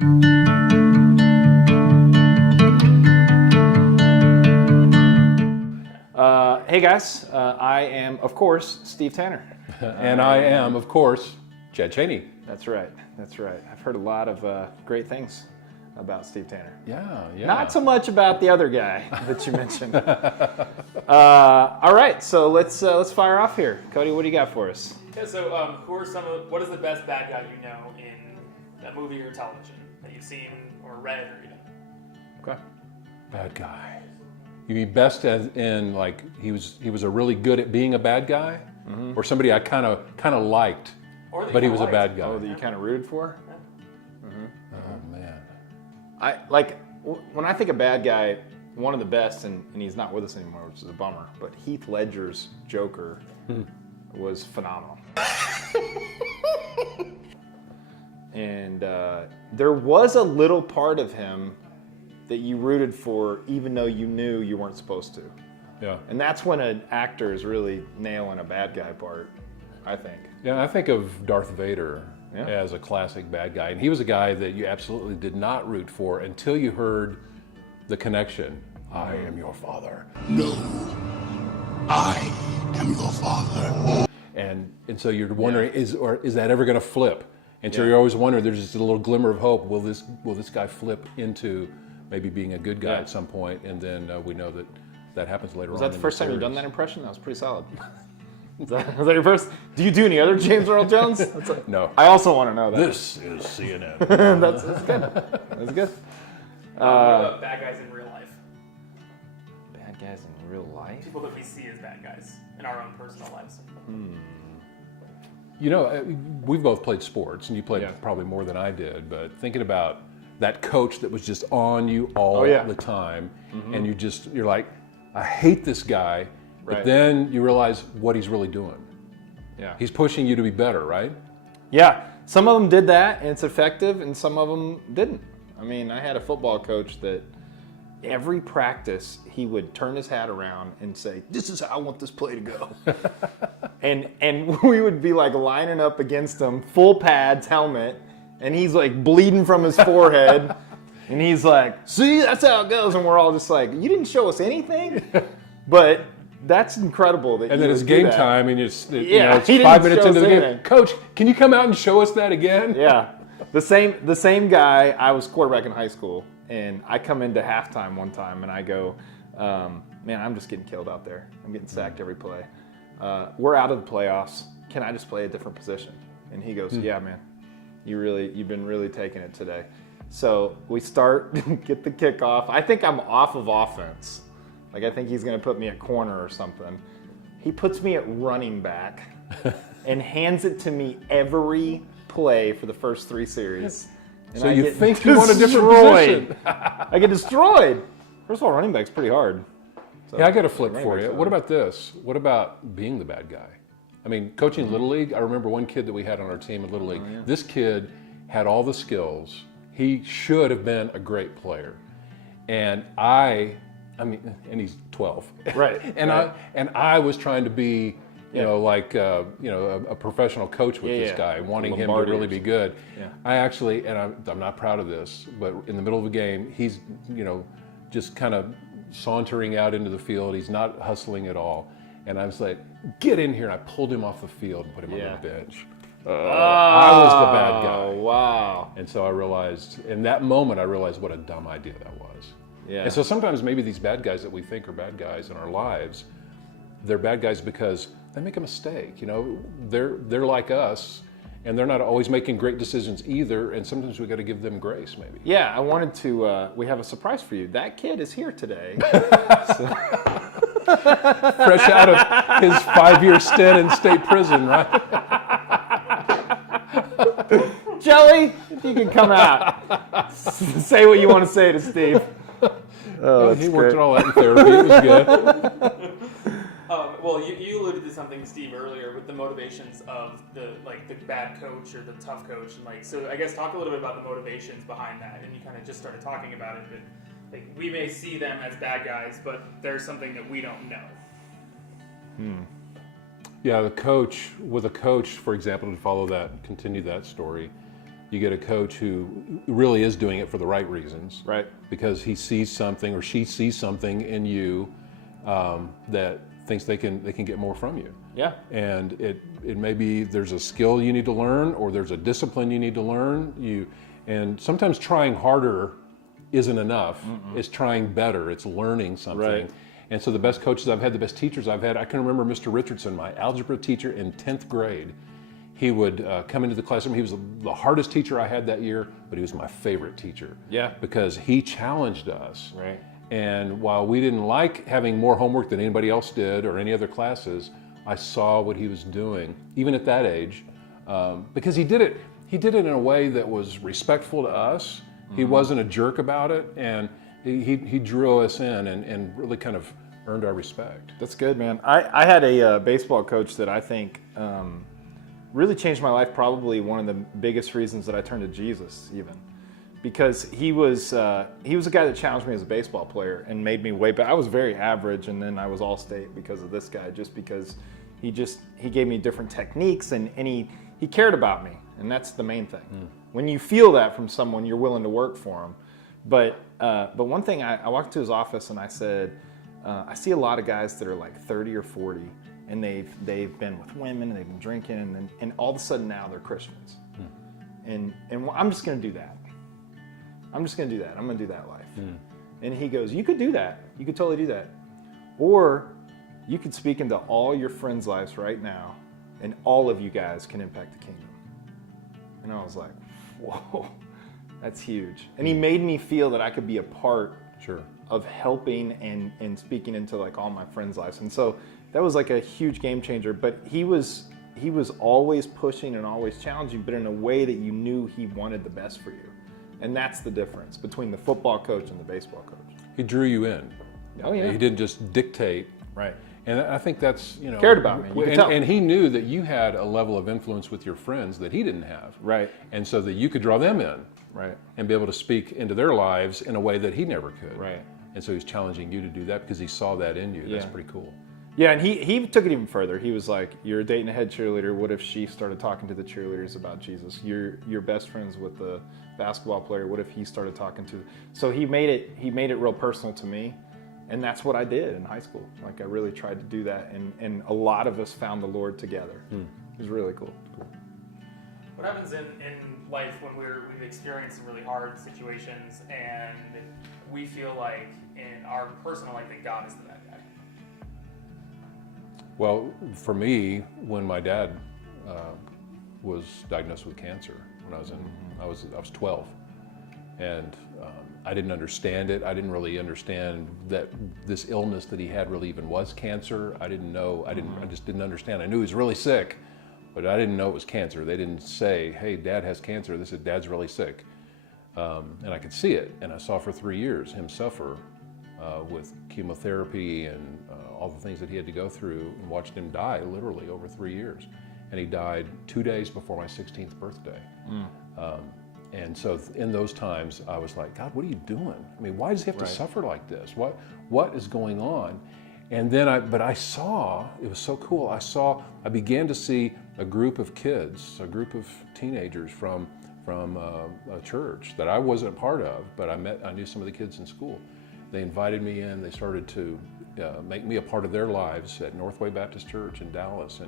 Hey guys, I am, of course, Steve Tanner. And I am, of course, Chaney. That's right, that's right. I've heard a lot of great things about Steve Tanner. Yeah. Not so much about the other guy that you mentioned. All right, so let's fire off here. Cody, what do you got for us? Yeah, so what is the best bad guy you know in a movie or television that you've seen or read or even? Okay. Bad guy. You mean best as in like he was a really good at being a bad guy, or somebody I kind of liked, but he was a bad guy. Oh, that you kind of rooted for? Yeah. Oh man. When I think of bad guy, one of the best, and he's not with us anymore, which is a bummer, but Heath Ledger's Joker was phenomenal. And there was a little part of him that you rooted for, even though you knew you weren't supposed to. Yeah. And that's when an actor is really nailing a bad guy part, I think. Yeah, I think of Darth Vader as a classic bad guy, and he was a guy that you absolutely did not root for until you heard the connection. I am your father. No, I am your father. And so you're wondering, is that ever going to flip? And so you're always wondering. There's just a little glimmer of hope. Will this guy flip into maybe being a good guy at some point? And then we know that happens later on. Was that the first time you've done that impression? That was pretty solid. Was that your first? Do you do any other James Earl Jones? No. I also want to know that. This is CNN. That's good. That's good. What about bad guys in real life? Bad guys in real life? People that we see as bad guys in our own personal lives. You know, we've both played sports, and you played probably more than I did, but thinking about that coach that was just on you all the time, and you're like, I hate this guy, but then you realize what he's really doing. Yeah. He's pushing you to be better, right? Yeah. Some of them did that, and it's effective, and some of them didn't. I mean, I had a football coach that every practice he would turn his hat around and say, "This is how I want this play to go." and we would be like lining up against him, full pads, helmet, and he's like bleeding from his forehead, and he's like, "See, that's how it goes." And we're all just like, "You didn't show us anything," but that's incredible. And then it's game time, and it's 5 minutes into the game. Coach, can you come out and show us that again? Yeah, the same guy. I was quarterback in high school, and I come into halftime one time, and I go, "Man, I'm just getting killed out there. I'm getting sacked every play. We're out of the playoffs. Can I just play a different position?" And he goes, "Yeah, man. You've been really taking it today." So we start, get the kickoff. I think I'm off of offense. Like, I think he's going to put me at corner or something. He puts me at running back and hands it to me every play for the first 3 series. And so you think you want a different position. I get destroyed. First of all, running back's pretty hard. So, yeah, I got a flip for you. What about this? What about being the bad guy? I mean, coaching Little League, I remember one kid that we had on our team in Little League. Oh, yeah. This kid had all the skills. He should have been a great player. And and he's 12. Right. and I was trying to be, a professional coach with this guy, wanting him to really be good. Yeah. I actually, and I'm not proud of this, but in the middle of the game, he's, just kind of sauntering out into the field. He's not hustling at all. And I was like, "Get in here." And I pulled him off the field and put him on the bench. I was the bad guy. Wow. And so in that moment, I realized what a dumb idea that was. Yeah. And so sometimes maybe these bad guys that we think are bad guys in our lives, they're bad guys because they make a mistake. They're like us, and they're not always making great decisions either. And sometimes we got to give them grace, maybe. Yeah, I wanted to. We have a surprise for you. That kid is here today. Fresh out of his 5-year stint in state prison, right? Joey, if you can come out, say what you want to say to Steve. Oh, he worked it all out in therapy. It was good. Well, you alluded to something, Steve, earlier with the motivations of the bad coach or the tough coach, and so I guess talk a little bit about the motivations behind that. And you kind of just started talking about it, but we may see them as bad guys, but there's something that we don't know. Yeah, with a coach, for example, to continue that story, You get a coach who really is doing it for the right reasons. Right. Because he sees something or she sees something in you that thinks they can get more from you. Yeah. And it may be there's a skill you need to learn, or there's a discipline you need to learn. And sometimes trying harder isn't enough. It's trying better. It's learning something. Right. And so the best coaches I've had, the best teachers I've had, I can remember Mr. Richardson, my algebra teacher in 10th grade. He would come into the classroom. He was the hardest teacher I had that year, but he was my favorite teacher. Yeah. Because he challenged us. Right. And while we didn't like having more homework than anybody else did or any other classes, I saw what he was doing, even at that age, because he did it in a way that was respectful to us. He wasn't a jerk about it, and he drew us in and really kind of earned our respect. That's good, man. I had a baseball coach that I think really changed my life, probably one of the biggest reasons that I turned to Jesus even. Because he was a guy that challenged me as a baseball player and made me way better. I was very average, and then I was all-state because of this guy, just because he gave me different techniques, and he cared about me, and that's the main thing. When you feel that from someone, you're willing to work for them. But one thing, I walked to his office and I said, I see a lot of guys that are like 30 or 40, and they've been with women, and they've been drinking, and all of a sudden now they're Christians. And I'm just going to do that. I'm just going to do that. I'm going to do that life. And he goes, you could do that. You could totally do that. Or you could speak into all your friends' lives right now, and all of you guys can impact the kingdom. And I was like, whoa, that's huge. And he made me feel that I could be a part of helping and speaking into like all my friends' lives. And so that was like a huge game changer. But he was always pushing and always challenging, but in a way that you knew he wanted the best for you. And that's the difference between the football coach and the baseball coach. He drew you in. Oh yeah. He didn't just dictate. Right. And I think that's, cared about me. And he knew that you had a level of influence with your friends that he didn't have. Right. And so that you could draw them in. Right. And be able to speak into their lives in a way that he never could. Right. And so he's challenging you to do that because he saw that in you. That's pretty cool. Yeah, and he took it even further. He was like, you're dating a head cheerleader. What if she started talking to the cheerleaders about Jesus? You're best friends with the basketball player. What if he started talking to... So he made it real personal to me. And that's what I did in high school. Like I really tried to do that. And a lot of us found the Lord together. It was really cool. What happens in life when we've experienced some really hard situations and we feel like in our personal life that God is the bad guy? Well, for me, when my dad was diagnosed with cancer when I was 12, and I didn't understand it. I didn't really understand that this illness that he had really even was cancer. I didn't know. I just didn't understand. I knew he was really sick, but I didn't know it was cancer. They didn't say, "Hey, Dad has cancer." They said, "Dad's really sick," and I could see it. And I saw for 3 years him suffer with chemotherapy and all the things that he had to go through, and watched him die literally over 3 years. And he died 2 days before my 16th birthday. And so in those times, I was like, God, what are you doing? I mean, why does he have to suffer like this? What is going on? And then I saw, it was so cool, I began to see a group of kids, a group of teenagers from a church that I wasn't a part of, but I knew some of the kids in school. They invited me in, they started to make me a part of their lives at Northway Baptist Church in Dallas.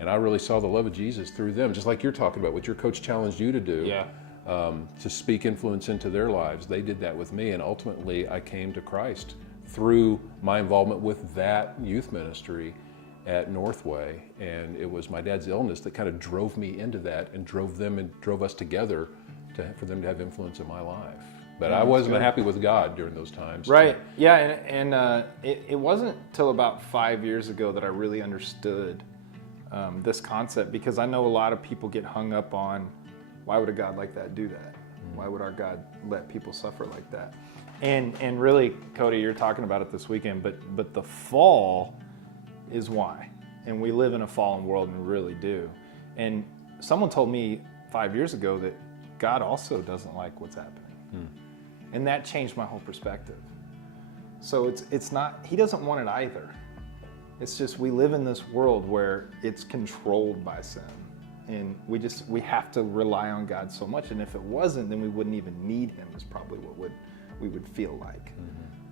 And I really saw the love of Jesus through them, just like you're talking about, what your coach challenged you to do. Yeah. To speak influence into their lives. They did that with me, and ultimately I came to Christ through my involvement with that youth ministry at Northway. And it was my dad's illness that kind of drove me into that and drove us together for them to have influence in my life. But I wasn't happy with God during those times. Right. Yeah, and it wasn't till about 5 years ago that I really understood this concept, because I know a lot of people get hung up on, why would a God like that do that? Why would our God let people suffer like that? And really, Cody, you're talking about it this weekend, but the fall is why. And we live in a fallen world, and we really do. And someone told me 5 years ago that God also doesn't like what's happening. And that changed my whole perspective. So it's not, he doesn't want it either. It's just we live in this world where it's controlled by sin. And we have to rely on God so much. And if it wasn't, then we wouldn't even need him, is probably what we would feel like.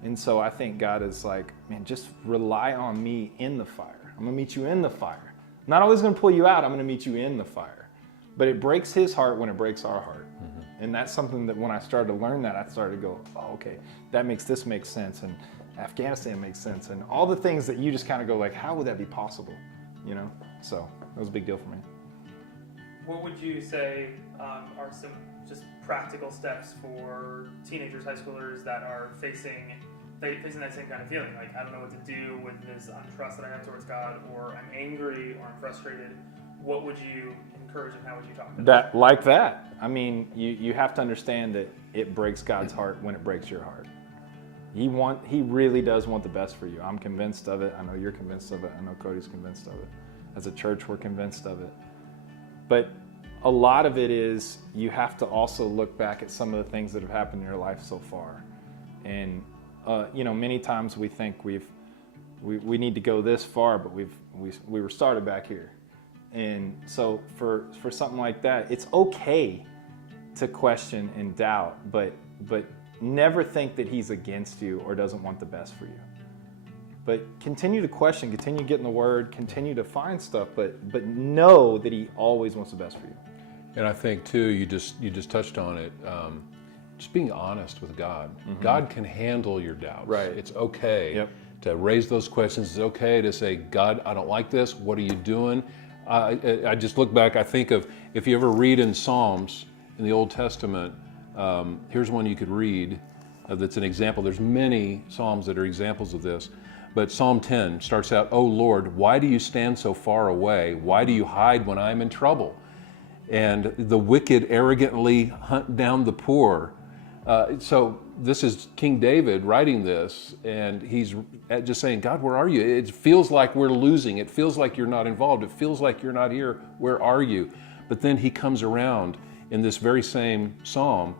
And so I think God is like, man, just rely on me in the fire. I'm going to meet you in the fire. I'm not always going to pull you out. I'm going to meet you in the fire. But it breaks his heart when it breaks our heart. And that's something that when I started to learn that, I started to go, oh, okay, this makes sense. And Afghanistan makes sense. And all the things that you just kind of go like, how would that be possible? You know? So that was a big deal for me. What would you say are some just practical steps for teenagers, high schoolers that are facing that same kind of feeling? Like, I don't know what to do with this untrust that I have towards God, or I'm angry, or I'm frustrated. What would you encourage and how would you talk to them? Like that. I mean, you have to understand that it breaks God's heart when it breaks your heart. He really does want the best for you. I'm convinced of it. I know you're convinced of it. I know Cody's convinced of it. As a church, we're convinced of it. But a lot of it is you have to also look back at some of the things that have happened in your life so far. And, many times we think we need to go this far, but we were started back here. And so for something like that, it's okay to question and doubt, but never think that he's against you or doesn't want the best for you. But continue to question, continue to get in the Word, continue to find stuff, but know that he always wants the best for you. And I think too, you just touched on it. Just being honest with God. God can handle your doubts. Right. It's okay to raise those questions. It's okay to say, God, I don't like this. What are you doing? I just look back. I think of if you ever read in Psalms in the Old Testament. Here's one you could read that's an example. There's many Psalms that are examples of this. But Psalm 10 starts out, "O Lord, why do you stand so far away? Why do you hide when I'm in trouble? And the wicked arrogantly hunt down the poor." So this is King David writing this, and he's just saying, God, where are you? It feels like we're losing. It feels like you're not involved. It feels like you're not here. Where are you? But then he comes around in this very same psalm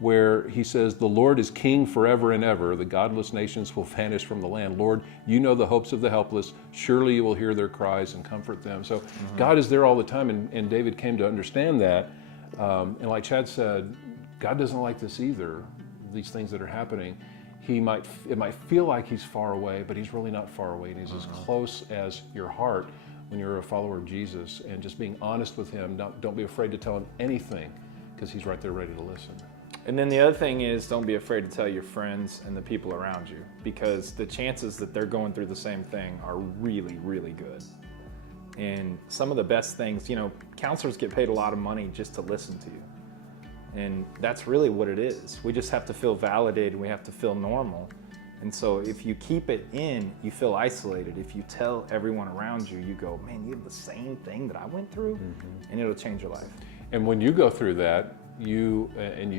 where he says, the Lord is king forever and ever. The godless nations will vanish from the land. Lord, you know the hopes of the helpless. Surely you will hear their cries and comfort them. So God is there all the time, and David came to understand that. And like Chad said, God doesn't like this either, these things that are happening. It might feel like he's far away, but he's really not far away. And he's as close as your heart when you're a follower of Jesus. And just being honest with him, don't be afraid to tell him anything, because he's right there ready to listen. And then the other thing is, don't be afraid to tell your friends and the people around you, because the chances that they're going through the same thing are really, really good. And some of the best things, counselors get paid a lot of money just to listen to you. And that's really what it is. We just have to feel validated. We have to feel normal. And so if you keep it in, you feel isolated. If you tell everyone around you, you go, man, you have the same thing that I went through, and it'll change your life. And when you go through that, you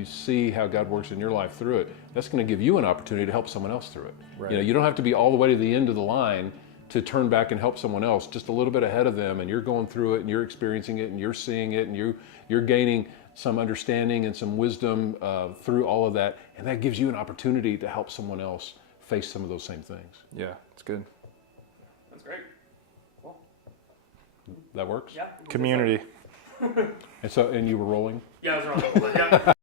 see how God works in your life through it, that's going to give you an opportunity to help someone else through it. Right. You don't have to be all the way to the end of the line to turn back and help someone else, just a little bit ahead of them, and you're going through it and you're experiencing it and you're seeing it and you're gaining some understanding and some wisdom through all of that, and that gives you an opportunity to help someone else face some of those same things. Yeah, it's good. That's great. Cool. That works? Yeah. Community. And you were rolling? Yeah, I was rolling. Yeah.